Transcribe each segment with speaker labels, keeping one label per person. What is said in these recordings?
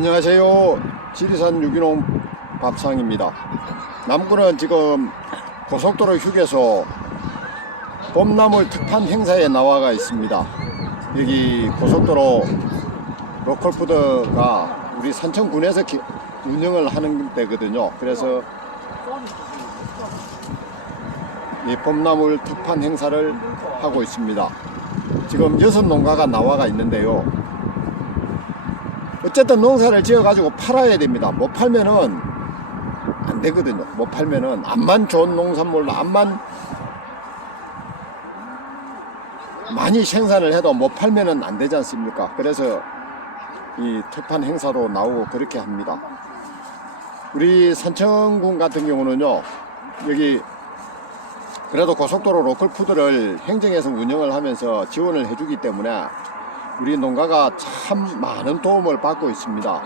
Speaker 1: 안녕하세요. 지리산 유기농 밥상입니다. 남구는 지금 고속도로 휴게소 봄나물 특판 행사에 나와가 있습니다. 여기 고속도로 로컬푸드가 우리 산청군에서 기- 운영을 하는 데거든요. 그래서 이 봄나물 특판 행사를 하고 있습니다. 지금 여섯 농가가 나와가 있는데요. 어쨌든 농사를 지어가지고 팔아야 됩니다. 못 팔면은 안 되거든요. 못 팔면은 암만 좋은 농산물, 암만 많이 생산을 해도 못 팔면은 안 되지 않습니까? 그래서 이 특판 행사로 나오고 그렇게 합니다. 우리 산청군 같은 경우는요, 여기 그래도 고속도로 로컬푸드를 행정에서 운영을 하면서 지원을 해주기 때문에 우리 농가가 참 많은 도움을 받고 있습니다.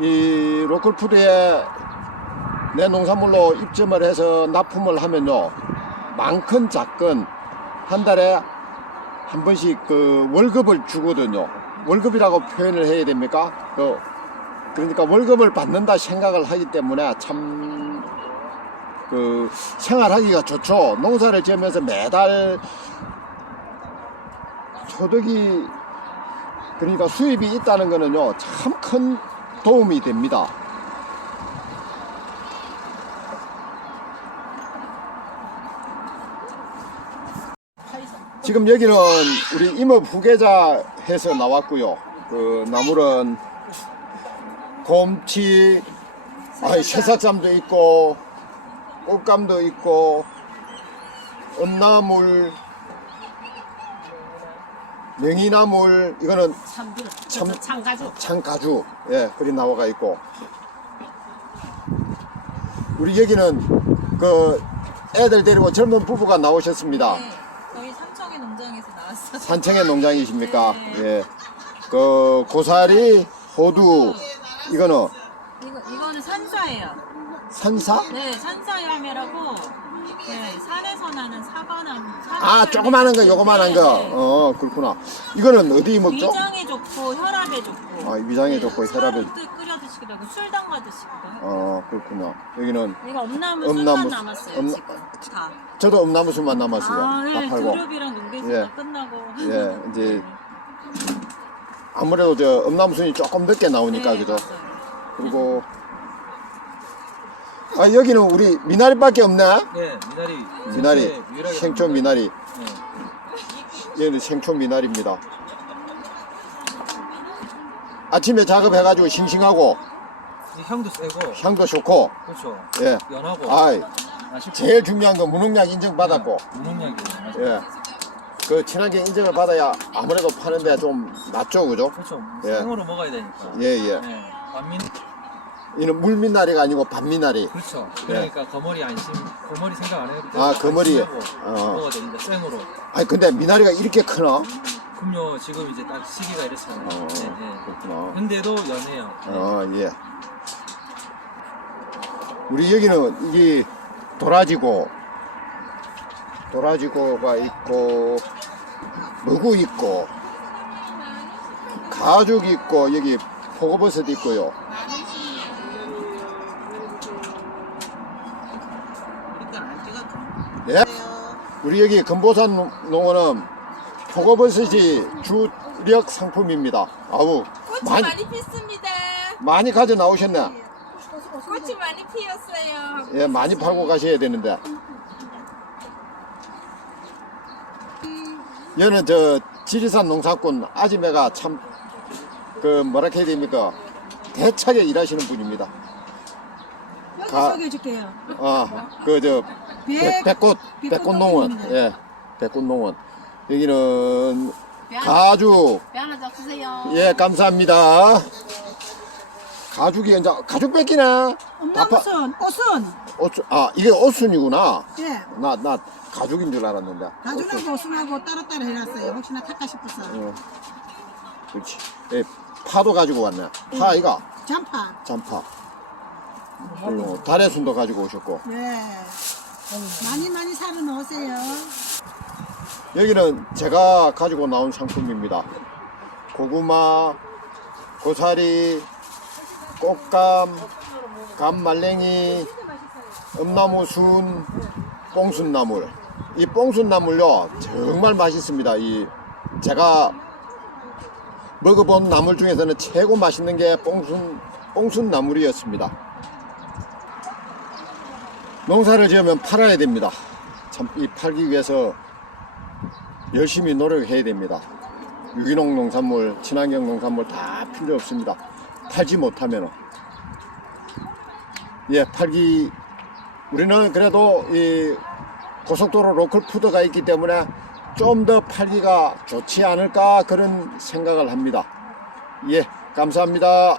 Speaker 1: 이 로컬푸드에 내 농산물로 입점을 해서 납품을 하면요, 많건 작건 한 달에 한 번씩 그 월급을 주거든요. 월급이라고 표현을 해야 됩니까? 그 그러니까 월급을 받는다 생각을 하기 때문에 참 그 생활하기가 좋죠. 농사를 지으면서 매달 소득이 그러니까 수입이 있다는 거는요 참 큰 도움이 됩니다. 지금 여기는 우리 임업 후계자 해서 나왔고요. 그 나물은 곰치, 아이, 새싹잠도 있고 꽃감도 있고 엄나물, 명이나물 이거는
Speaker 2: 참들
Speaker 1: 참-
Speaker 2: 참 참가주
Speaker 1: 창가주 예 그리 나와가 있고 우리 여기는 그 애들 데리고 젊은 부부가 나오셨습니다.
Speaker 3: 네, 저희 삼청의 농장에서 나왔어요.
Speaker 1: 산청의 농장이십니까?
Speaker 3: 네.
Speaker 1: 예. 그 고사리, 호두 이거는
Speaker 3: 이거 이거는 산사예요.
Speaker 1: 산사?
Speaker 3: 네, 산사열매라고 네, 산에서 나는 사과나무.
Speaker 1: 아 조그마한 거 요거만한 거. 어 그렇구나. 이거는 어디 먹죠?
Speaker 3: 위장에 좋고 혈압에 좋고.
Speaker 1: 아 위장에 좋고 혈압에.
Speaker 3: 끓- 끓여 드시기도 하고 술 담가 드시기도 하고.
Speaker 1: 어 그렇구나. 여기는
Speaker 3: 이거 엄나무
Speaker 1: 엄나무
Speaker 3: 술- 남았어요
Speaker 1: 엄나-
Speaker 3: 지금 다.
Speaker 1: 저도 엄나무술만 남았어요.
Speaker 3: 아, 네,
Speaker 1: 다 팔고.
Speaker 3: 두릅이랑 농개수
Speaker 1: 예.
Speaker 3: 다 끝나고.
Speaker 1: 예, 이제 아무래도 저 엄나무 순이 조금 늦게 나오니까
Speaker 3: 네,
Speaker 1: 그죠?
Speaker 3: 맞아요.
Speaker 1: 그리고 아 여기는 우리 미나리밖에 없나?
Speaker 4: 네, 미나리.
Speaker 1: 미나리,
Speaker 4: 유일하게
Speaker 1: 생초 미나리.
Speaker 4: 네.
Speaker 1: 얘는 생초 미나리입니다. 아침에 작업해가지고 싱싱하고
Speaker 4: 향도 세고,
Speaker 1: 향도 좋고,
Speaker 4: 그렇죠.
Speaker 1: 예.
Speaker 4: 연하고.
Speaker 1: 아이
Speaker 4: 맛있고.
Speaker 1: 제일 중요한 건 무농약 인증받았고,
Speaker 4: 무농약이에요.
Speaker 1: 예. 그 친환경 인증을 받아야 아무래도 파는데 좀 낫죠, 그죠?
Speaker 4: 그렇죠.
Speaker 1: 예.
Speaker 4: 생으로 먹어야 되니까.
Speaker 1: 예, 예.
Speaker 4: 네. 반민.
Speaker 1: 이는 물미나리가 아니고 반미나리.
Speaker 4: 그렇죠. 그러니까 거머리 안심, 거머리 생각 안 해도.
Speaker 1: 아, 거머리. 어.
Speaker 4: 먹어야 되는데 생으로.
Speaker 1: 아니 근데 미나리가 이렇게 크나?
Speaker 4: 그럼요. 지금 이제 딱 시기가 이렇잖아요.
Speaker 1: 어,
Speaker 4: 네, 네.
Speaker 1: 그렇구나.
Speaker 4: 근데도 연해요. 네.
Speaker 1: 어, 예. 우리 여기는 이게 도라지고, 도라지고가 있고, 무구 있고, 가죽 있고, 여기 포고버섯 있고요. 우리 여기 금보산 농원은 포고버섯이 주력 상품입니다. 아우,
Speaker 5: 꽃이
Speaker 1: 많이,
Speaker 5: 많이 피습니다.
Speaker 1: 많이 가져 나오셨네.
Speaker 5: 꽃이 많이 피었어요.
Speaker 1: 예, 많이 팔고 가셔야 되는데. 여는 저 지리산 농사꾼 아지매가 참 그 뭐라 해야 됩니까 대차게 일하시는 분입니다.
Speaker 6: 여기
Speaker 1: 가-
Speaker 6: 소개해 줄게요.
Speaker 1: 아, 그 저
Speaker 6: 백,
Speaker 1: 백꽃 백꽃 농원,
Speaker 6: 백꽃농원입니다.
Speaker 1: 예, 백꽃 농원. 여기는 가죽,
Speaker 2: 뼈 하나 더 주세요.
Speaker 1: 예, 감사합니다. 가죽이 이제 가죽 뺏기나?
Speaker 6: 엄나무순, 옷순.
Speaker 1: 옷, 아 이게 옷순이구나.
Speaker 6: 예.
Speaker 1: 나, 나 가죽인 줄 알았는데.
Speaker 6: 가죽하고 옷순하고 따로따로 해놨어요. 혹시나 탈까 싶어서.
Speaker 1: 어, 그렇지. 예, 파도 가지고 왔네. 파 이가
Speaker 6: 잠파.
Speaker 1: 잔파. 그리고 다래순도 가지고 오셨고.
Speaker 6: 네. 많이 많이 사러 넣으세요.
Speaker 1: 여기는 제가 가지고 나온 상품입니다. 고구마, 고사리, 꽃감, 감말랭이, 음나무순, 뽕순나물. 이 뽕순나물요 정말 맛있습니다. 이 제가 먹어본 나물 중에서는 최고 맛있는 게 뽕순 뽕순 나물이었습니다. 농사를 지으면 팔아야 됩니다. 참 이 팔기 위해서 열심히 노력해야 됩니다. 유기농 농산물, 친환경 농산물 다 필요 없습니다. 팔지 못하면 예 팔기 우리는 그래도 이 고속도로 로컬 푸드가 있기 때문에 좀 더 팔기가 좋지 않을까 그런 생각을 합니다. 예 감사합니다.